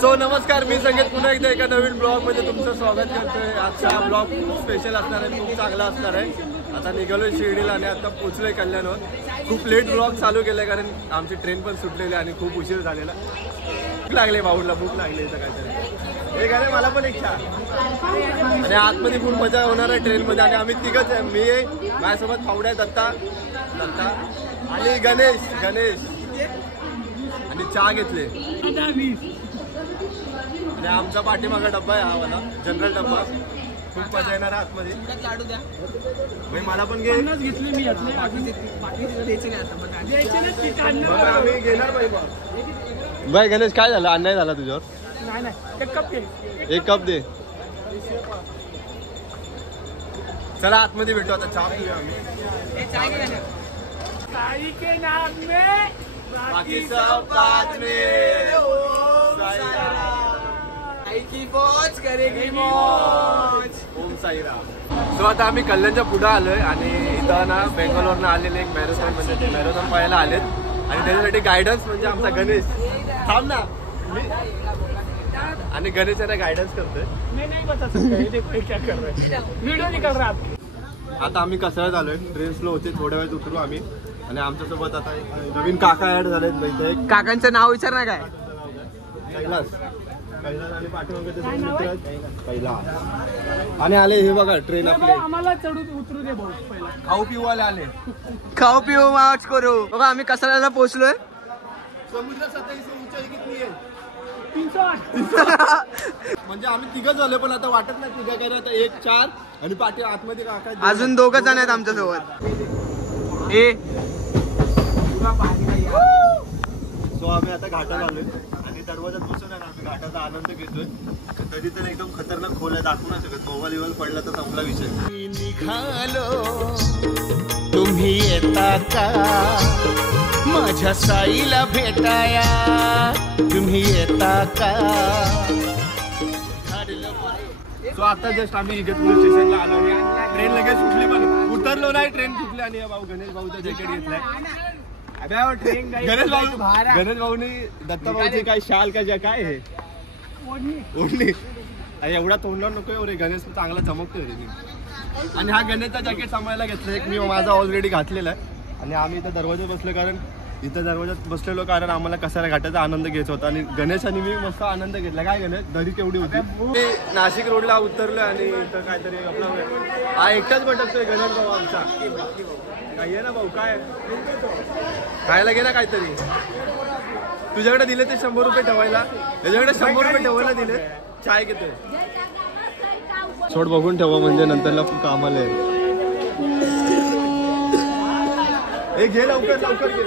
So नमस्कार, मी संगीत पुन्हा एकदा एका नवीन ब्लॉग मध्ये तुमचं स्वागत करतोय। आजचा ब्लॉग खूप स्पेशल असणार आहे, खूप चांगला असणार आहे। आता निघालोय शिर्डीला आणि आता पोहोचलोय कल्याणवर। खूप लेट ब्लॉग चालू केलाय कारण आमची ट्रेन पण सुटलेली आणि खूप उशीर झालेला। भूक लागले, भाऊला भूक लागली इथं काहीतरी। हे गाणे मला पण एक छान आणि आतमध्ये खूप मजा होणार आहे ट्रेन मध्ये। आणि आम्ही तिघच आहे, मी माझ्यासोबत फावड्या दत्ता आणि गणेश आणि चहा घेतले आणि आमचा पाठीमागा डब्बा आहे, हा वाला जनरल डब्बा। खूप मजा येणार आहे आतमध्ये। लाडू द्या भाई मला पण घे, घेतले मी आम्ही घेणार भाई। गणेश काय झालं, अन्याय झाला तुझ्यावर? एक कप दे। चला आतमध्ये भेटू, आता चहा पिऊया आम्ही। बाकी सब बाद में, ओम साईराम। सो आता आम्ही कल्याणच्या पुढे आलोय आणि इथं ना बेंगलोरनं आलेले एक मॅरेथॉन म्हणजे ते मॅरेथॉन पाहायला आलेत आणि त्याच्यासाठी गायडन्स म्हणजे आमचा गणेश। थांब ना, आणि गणेश यांना गायडन्स करतोय। आता आम्ही कसरत आलोय, ट्रेन स्लो होते, थोड्या वेळात उतरू आम्ही। आणि आमच्यासोबत आता नवीन काका ऍड झालेत। काकांचं नाव विचार ना काय? कैलास आणि पाठीमागे कैलास आणि आले हे बघा ट्रेन आपली। आम्हाला चढून उतरू दे भाऊ, पहिला खाऊ पिवाले आले, खाऊ पिऊ माच करू। बघा आम्ही कसरला पोहोचलोय। समुद्र सतहीची उंचाई किती आहे? 308। म्हणजे आम्ही तिघं झालो, पण आता वाटत नाही तिघं कारण आता 1 4 आणि पाठी आतमध्ये काका अजून 2 जण आहेत आमच्या सोबत। सो आम्ही आता घाटात आलोय आणि दरवाजात बसून आहे ना आम्ही घाटाचा आनंद घेतोय। तरी तर एकदम खतरनाक खोल आहे, दाखवू नाही शकत। मोबाईल पडला तर संपला विषय। निघालो तुम्ही येता का माझ्या साईला भेटाया, तुम्ही येता का? सो आता जस्ट आम्ही इगतपुरी स्टेशनला आलो आणि ट्रेन लगेच सुटली, पण उतरलो नाही, ट्रेन सुटली। आणि भाऊ गणेश भाऊचा जॅकेट घेतलाय। गणेश भाऊनी दत्ता भाऊची काय शाल काय काय हे ओढणी एवढा तोंडावर नको रे, गणेश चांगला चमकतोय रे। आणि हा गणेशचा जॅकेट सांभाळायला घेतला, एक मी माझा ऑलरेडी घातलेला आहे। आणि आम्ही इथं दरवाजा बसलो कारण इथं दरवाजात बसलेलो कारण आम्हाला कसारा घाटाचा आनंद घ्यायचा होता। आणि गणेश आणि मी मस्त आनंद घेतला। काय गणेश दरी केवढी होती। मी नाशिक रोडला उतरलोय आणि इथं काहीतरी आपला हा एकटाच भटकतोय गणेश भाऊ आमचा। काय ना भाऊ, काय खायला घे ना काहीतरी। तुझ्याकडे दिले ते 100 रुपये ठेवायला, त्याच्याकडे 100 रुपये ठेवायला दिले। चाय घेतोय, सोड बघून ठेवा म्हणजे नंतरला कामाला आहे। हे घे लवकर लवकर घे।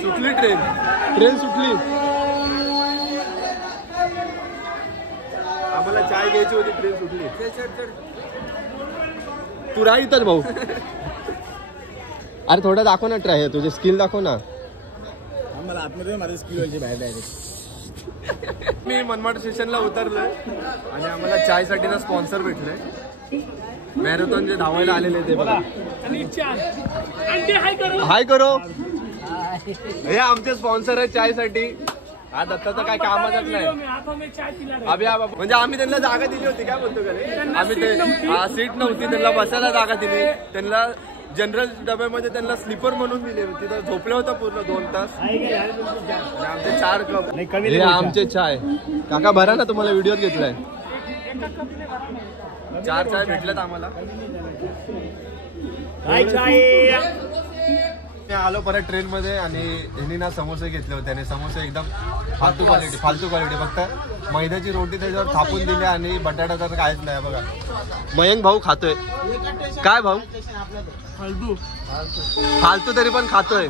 सुटली ट्रेन सुटली। आम्हाला चाय घ्यायची होती, ट्रेन सुटली। तू राह इथंच भाऊ। अरे थोडं दाखव ना, ट्राय तुझे स्किल दाखव ना। आम्हाला आतमध्ये माझं स्किल व्हायची बाहेर डायरेक्ट। मी मनमाड स्टेशनला उतरलोय आणि आम्हाला चाय साठी ना स्पॉन्सर भेटले, मॅरेथॉन जे धावायला आलेले ते बघा। हाय करो, हे आमचे स्पॉन्सर आहे चाय साठी। हा दत्ताचा काय कामाचाच नाही अभि म्हणजे आम्ही त्यांना जागा दिली होती, काय बोलतो का आम्ही ते सीट नव्हती त्यांना बसायला जागा दिली। त्यांना जनरल डब्यामध्ये त्यांना स्लीपर म्हणून दिले, तिथं झोपले होता पूर्ण 2 तास। आमचे 4 कप आमचे चाय। काका भरा ना, तुम्हाला व्हिडिओत घेतलाय। 4 चाय भेटल्यात आम्हाला। आलो परत ट्रेन मध्ये आणि यांनी ना समोसे घेतले होते आणि समोसे एकदम फालतू क्वालिटी फक्त मैद्याची रोटी त्याच्यावर थापून दिली आणि बटाटा तर काहीच नाही बघा। मयंक भाऊ खातोय काय भाऊ? फालतू तरी पण खातोय।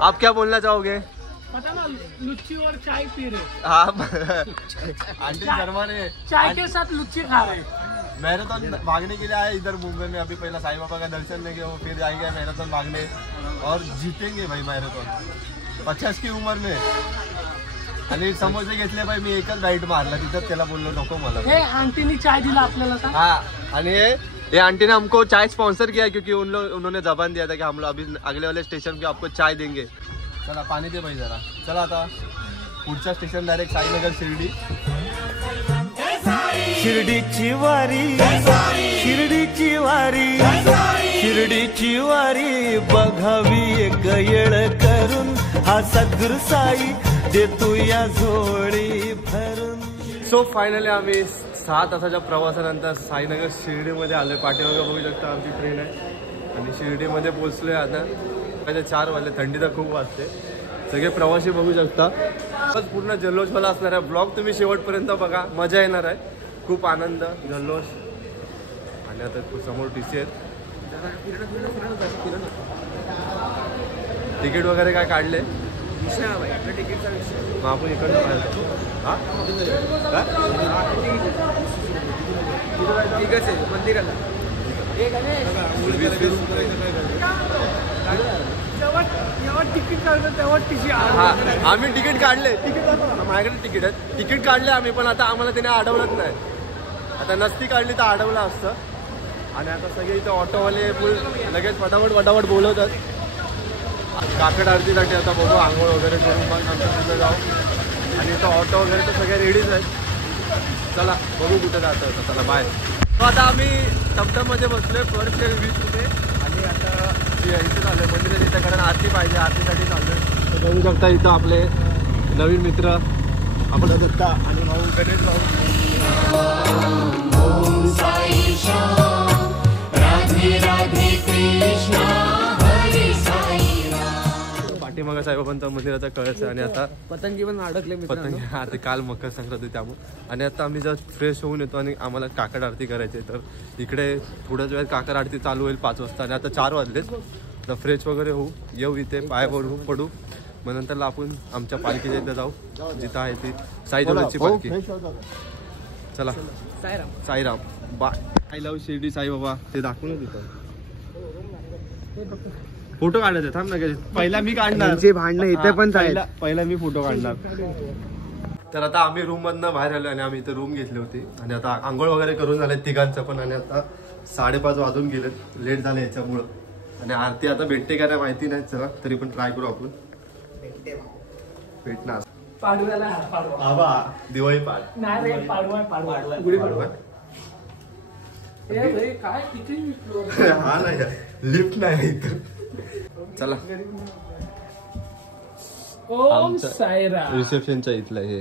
आप क्या बोलना चाहोगे? लुच्ची और चाय पी रहे। हाँ आंटी शर्मा ने चाय के साथ लुच्ची खा रहे। मैराथन भागने के लिए आए इधर मुंबई में। अभी पहला साईं बाबा का दर्शन लेंगे, वो फिर जाएंगे मैराथन भागने और जीतेंगे भाई मैराथन 50 की उम्र में। आणि समोसे घेतले भाई, मी एकच राईट मारला तिथं, त्याला बोललो नको मला। हे आंटीनी चाय दिला आपल्याला का? हा, आणि ये आंटी ने हमको चाय स्पॉन्सर किया क्योंकि उन्होंने जबान दिया था कि हम लोग अभी अगले वाले स्टेशन पे आपको चाय देंगे। चला पाणी दे भाई जरा। चला आता पुढचा स्टेशन डायरेक्ट साईनगर शिर्डी। शिर्डीची वारी शिर्डीची वारी शिर्डीची वारी बघावी एक येळ करून हा सद्गुरु साई देतो या झोळी भरून। सो फायनली आम्ही 6 तासाच्या प्रवासानंतर साईनगर शिर्डीमध्ये आलोय। पाठीमागे बघू शकता आमची ट्रेन आहे आणि शिर्डीमध्ये पोहोचलोय आता। 4 वाजले, थंडी तर खूप वाजते। सगळे प्रवासी बघू शकता। बस पूर्ण जल्लोषवाला असणार आहे। ब्लॉग तुम्ही शेवटपर्यंत बघा, मजा येणार आहे। खूप आनंद, जल्लोष आणि आता समोर टीसी आहेत। तिकीट वगैरे काय काढले? तिकीटचा विषय मग आपण इकडनं पाहायचं। हां ठीक आहे मंदिराला तिकीट काढलं तेव्हा टीसी। हां आम्ही तिकीट काढले, माझ्याकडे तिकीट आहे, तिकीट काढले आम्ही, पण आता आम्हाला त्याने अडवलंच नाही। आता नसती काढली तर अडवलं असतं। आणि आता सगळे इथं ऑटोवाले लगेच फटाफट बोलवतात काकड आरतीसाठी। आता बघू आंघोळ वगैरे करून मग नंतर तिथं जाऊ। आणि इथं ऑटो वगैरे तर सगळे रेडीच आहेत। चला बघू कुठे जातं होतं। चला बाय। तो आता आम्ही टमटममध्ये बसलोय फर्स्ट बीचमध्ये आणि आता इथे चाललोय मंदिरात इथं, कारण आरती पाहिजे, आरतीसाठी चाललोय। बघू शकता इथं आपले नवीन मित्र आपण दत्ता आणि भाऊ गणेश भाऊ। पाठीमागा साईबाबांचा मंदिराचा कळस आहे आणि आता पतंगी पण अडकले पतंगी। हा ते काल मकर संक्रांती त्यामुळे। आणि आता आम्ही जस्ट फ्रेश होऊन येतो आणि आम्हाला काकड आरती करायची आहे। तर इकडे थोड्याच वेळात काकड आरती चालू होईल 5 वाजता आणि आता 4 वाजलेच। तर फ्रेश वगैरे होऊ, येऊ इथे पाय पडू, मग नंतरला आपण आमच्या पालखीच्या इथं जाऊ जिथं आहे ती साईबाबाची पालखी। चला Sairam bye. I love Shirdi Saibaba ते दाखवू ना तिथं। फोटो काढायचे थांब ना, पहिला मी काढणार भांडणं इथे पण पहिला मी फोटो काढणार। तर आता आम्ही रूम मधनं बाहेर आलो आणि आम्ही इथे रूम घेतली होती आणि आता आंघोळ वगैरे करून झाले तिघांचं पण। आणि आता 5:30 वाजून गेलेत, लेट झाले याच्यामुळं। आणि आरती आता भेटते का नाही माहिती नाही, चला तरी पण ट्राय करू आपण। भेटणार दिवाळी पाड हा नाही लिफ्ट नाही इथं। चला रिसेप्शनच्या इथलं हे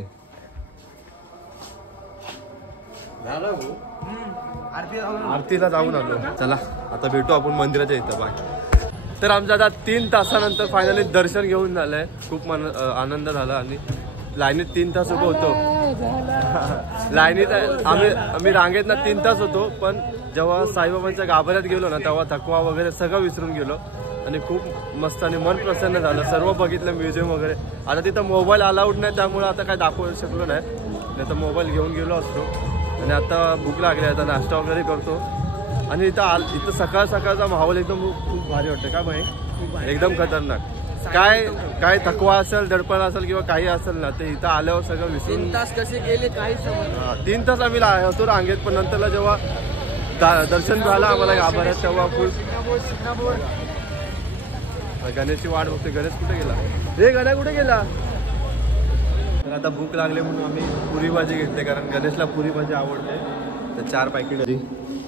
आरतीला जाऊन आलो। चला आता भेटू आपण मंदिराच्या इथं बाय। तर आमचं आता 3 तासानंतर फायनली दर्शन घेऊन झालंय। खूप आनंद झाला आणि लाईनीत 3 तास उभं होतो। लाईनीत आम्ही रांगेत ना 3 तास होतो, पण जेव्हा साईबाबांच्या गाभाऱ्यात गेलो ना तेव्हा थकवा वगैरे सगळं विसरून गेलो आणि खूप मस्त आणि मन प्रसन्न झालं। सर्व बघितलं, म्युझियम वगैरे। आता तिथं मोबाईल अलाउड नाही त्यामुळे आता काय दाखवू शकलो नाही तर मोबाईल घेऊन गेलो असतो। आणि आता भूक लागली, आता नाश्ता वगैरे करतो। आणि इथं सकाळ सकाळचा माहोल एकदम खूप भारी वाटतं का भाई, एकदम खतरनाक। काय थकवा असेल, दडपण असेल किंवा काही असेल ना ते इथं आल्यावर सगळं विसरून। 3 तास कसे गेले काही समजलं। 3 तास आम्ही होतो रांगेत, पण नंतरला जेव्हा दर्शन झालं आम्हाला गाभाऱ्यात तेव्हा खूप। गणेशची वाट बघते, गणेश कुठे गेला रे? गणेश कुठे गेला? तर आता भूक लागली म्हणून आम्ही पुरी भाजी घेतली, कारण गणेशला पुरी भाजी आवडते। तर 4 पॅकेट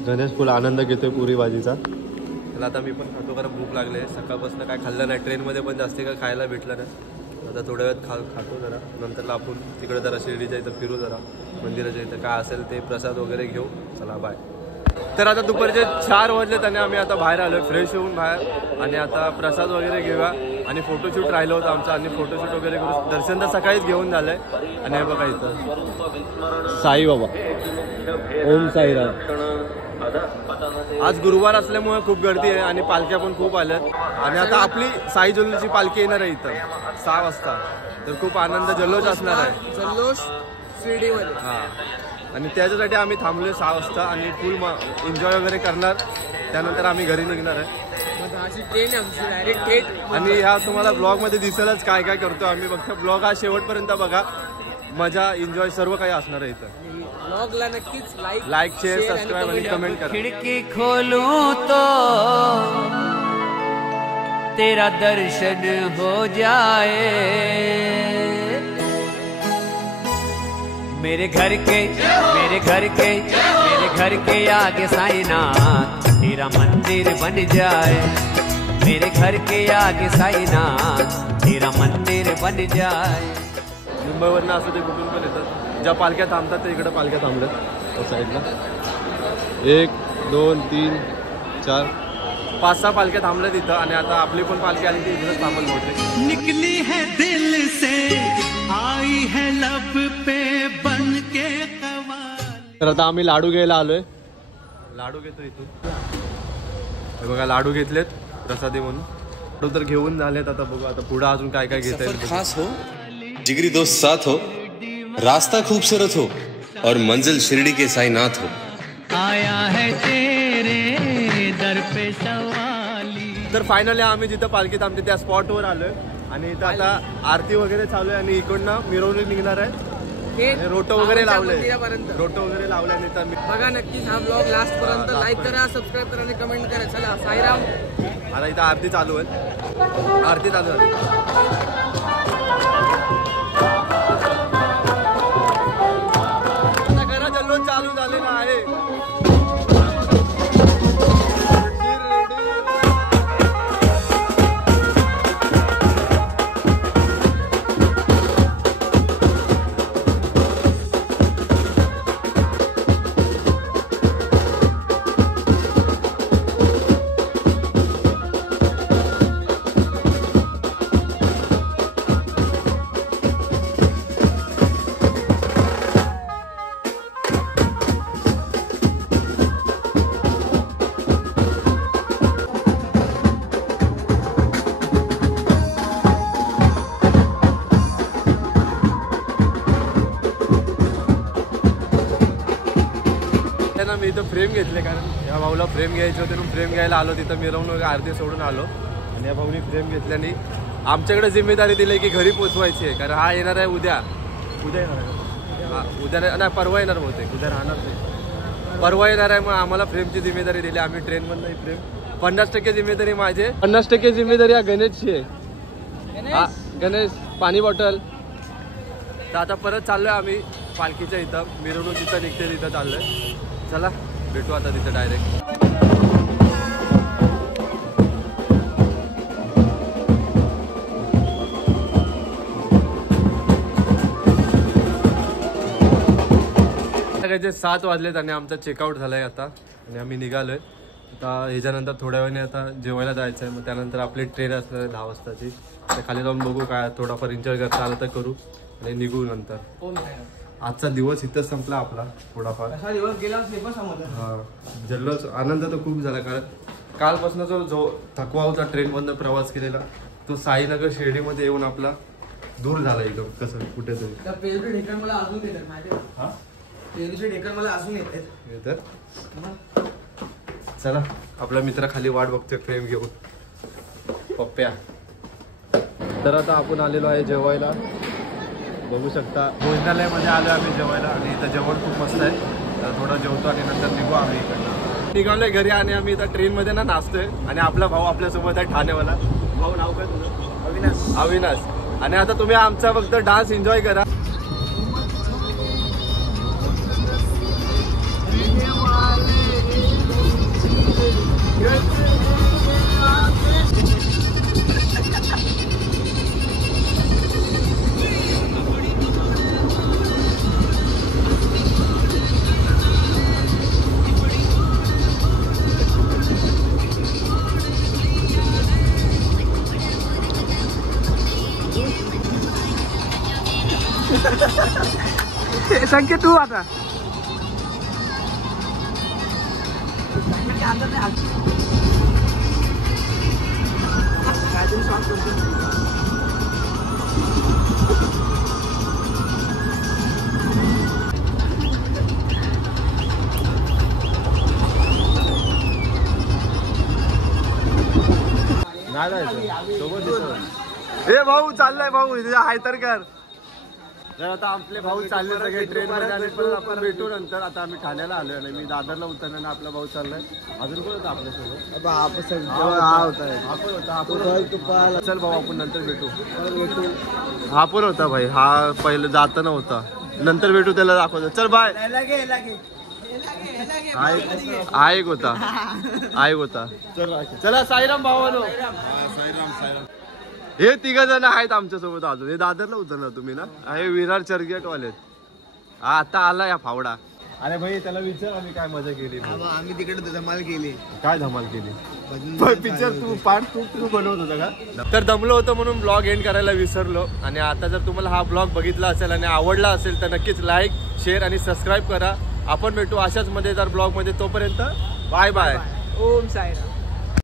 गणेश फुल आनंद घेतोय पुरी भाजीचा। त्याला आता मी पण खातो कारण भूक लागले। सकाळपासून काय खाल्लं नाही, ट्रेनमध्ये पण जास्त काय खायला भेटलं नाही। आता थोड्या वेळात खातो जरा, नंतरला आपण तिकडे जरा शिर्डीच्या इथं फिरू, जरा मंदिराच्या इथं काय असेल ते प्रसाद वगैरे घेऊ। चला बाय। तर आता दुपारचे 4 वाजलेत आणि आम्ही आता बाहेर आलोय फ्रेश होऊन बाहेर। आणि आता प्रसाद वगैरे घेऊया आणि फोटोशूट राहिलं होतं आमचं आणि फोटोशूट वगैरे करू। दर्शन तर सकाळीच घेऊन झालंय। आणि हे बघा इथं साईबाबा, ओम साईराम। आज गुरुवार असल्यामुळे खूप गर्दी आहे आणि पालख्या पण खूप आल्यात। आणि आता आपली साई जल्लोषची पालखी येणार आहे इथं 6 वाजता। तर खूप आनंद जल्लोष असणार आहे, जल्लोष शिर्डीमध्ये। हा आणि त्याच्यासाठी आम्ही थांबलोय 6 वाजता आणि फुल एन्जॉय वगैरे करणार। त्यानंतर आम्ही घरी निघणार आहे। ट्रेन आमची डायरेक्ट थेट। आणि ह्या तुम्हाला ब्लॉग मध्ये दिसेलच काय काय करतो आम्ही। फक्त ब्लॉग हा शेवटपर्यंत बघा, मजा एन्जॉय सर्व काही असणार आहे इथं. ब्लॉगला नक्कीच लाईक शेअर सबस्क्राईब आणि कमेंट करा. खिड़की खोलूं तो तेरा दर्शन हो जाए, मेरे घर के आगे साईनाथ तेरा मंदिर बन जाए, मेरे घर के आगे साईनाथ तेरा मंदिर बन जाए. मुंबईवरनं असं ते कुठून पण येतात. ज्या पालख्या थांबतात ते इकडे पालख्या थांबल्यात त्या साईडला. 1 2 3 4 5 6 पालख्या थांबल्या तिथं आणि आता आपली पण पालखी आली ती इकडेच थांबल होते. निकली है दिल से आई है लब पे बन के कवाल. तर आता आम्ही लाडू घ्यायला आलोय. लाडू घेतो इथून. हे बघा लाडू घेतलेत प्रसादी म्हणून. लाडू तर घेऊन झालेत. आता बघू आता पुढे अजून काय काय घेता येईल. खास हो, जिगरी दोस्त साथ हो, रास्ता खूबसूरत हो और मंजिल शिरडी के साईनाथ हो. आया है तेरे दर पे सवाली. तर फायनली आम्ही जिथं पालखी थांबते त्या स्पॉटवर आलोय आणि इथं आता आरती वगैरे चालू आहे आणि इकडनं मिरवणूक निघणार आहे. रोटो वगैरे लावले आणि तर बघा नक्कीच हा ब्लॉग लास्ट पर्यंत लाईक करा, सबस्क्राईब करा आणि कमेंट करा. चला साईराम. आता इथं आरती चालू आहे. आरती चालू झाली. आता घरा जल्लोष चालू झालेला आहे. मी इथं फ्रेम घेतले कारण या भाऊला फ्रेम घ्यायचे होते म्हणून फ्रेम घ्यायला आलो. तिथं मिरवणूक आरती सोडून आलो आणि या भाऊनी फ्रेम घेतल्याने आमच्याकडे जिम्मेदारी दिली की घरी पोचवायची आहे. कारण हा येणार आहे उद्या येणार आहे. उद्या नाही परवा येणार बहुतेक. उद्या राहणार नाही, परवा येणार आहे. मग आम्हाला फ्रेमची जिम्मेदारी दिली. आम्ही ट्रेनमधून नाही फ्रेम 50% जिम्मेदारी माझे, 50% जिम्मेदारी या गणेशची आहे. गणेश पाणी बॉटल. तर आता परत चाललोय आम्ही पालखीच्या इथं. मिरवणूक जिथं निघते तिथं चाललोय. चला भेटू आता तिथं डायरेक्ट. सकाळचे 7 वाजलेत आणि आमचा चेकआउट झालाय आता आणि आम्ही निघालोय. आता ह्याच्यानंतर थोड्या वेळाने आता जेवायला जायचं आहे. मग त्यानंतर आपली ट्रेन असणार आहे 10 वाजताची. तर खाली जाऊन बघू काय थोडाफार एन्जॉय करता आलं तर करू आणि निघू नंतर. आजचा दिवस इथंच संपला आपला. थोडाफार दिवस गेला. हा जल्लोष आनंद तर खूप झाला कारण कालपासून जो थकवा होता ट्रेनमधनं प्रवास केलेला तो साईनगर शिर्डीमध्ये येऊन आपला दूर झाला एकदम. कसं कुठेतरी पेरूचे ढेकण मला अजून येतात माहिती आहे. पेरूचे ढेकण मला अजून येतात. चला आपला मित्र खाली वाट बघतोय फ्रेम घेऊन पप्प्या. तर आता आपण आलेलो आहे जेवायला. बघू शकता भोजनालयामध्ये आलो आम्ही जेवायला आणि इथं जेवण खूप मस्त आहे. तर थोडं जेवतो आणि नंतर निघू आम्ही इकडनं. निघालोय घरी आणि आम्ही इथं ट्रेनमध्ये ना नाचतोय आणि आपला भाऊ आपल्यासोबत आहे ठाणेवाला. भाऊ नाव काय तुझं? अविनाश. आणि आता तुम्ही आमचा फक्त डान्स एन्जॉय करा. संकेत तू आता नाही जायचं. ए भाऊ चाललाय भाऊ हाय तर कर. तर आता आपले भाऊ चालले सगळे ट्रेन मध्ये आणि पण आपण भेटू नंतर. आता आम्ही ठाण्याला आलोय आणि मी दादरला उतरल्याने आपला भाऊ चाललाय. अजून कोण होता आपल्यासोबत? हा पण होता. चल भाऊ आपण नंतर भेटू. हा पण होता भाई, हा पहिले जाताना होता, नंतर भेटू त्याला दाखवतो. चल बाय. हा एक होता. चला साईराम भावानो. हे तिघ जण आहेत आमच्या सोबत अजून. हे दादरला उतरणार तुम्ही ना? हे विरार चर्चगेट वाले. हा आता आला या फावडा. अरे भाई त्याला विचार आम्ही काय मजा केली. आम्ही तिकडे धमाल केली. काय धमाल केली? पिक्चर तू बनवत होता का? तर दमलो होतो म्हणून ब्लॉग एंड करायला विसरलो. आणि आता जर तुम्हाला हा ब्लॉग बघितला असेल आणि आवडला असेल तर नक्कीच लाईक, शेअर आणि सबस्क्राईब करा. आपण भेटू अशाच मजेदार ब्लॉग मध्ये. तोपर्यंत बाय बाय. ओम साईराम.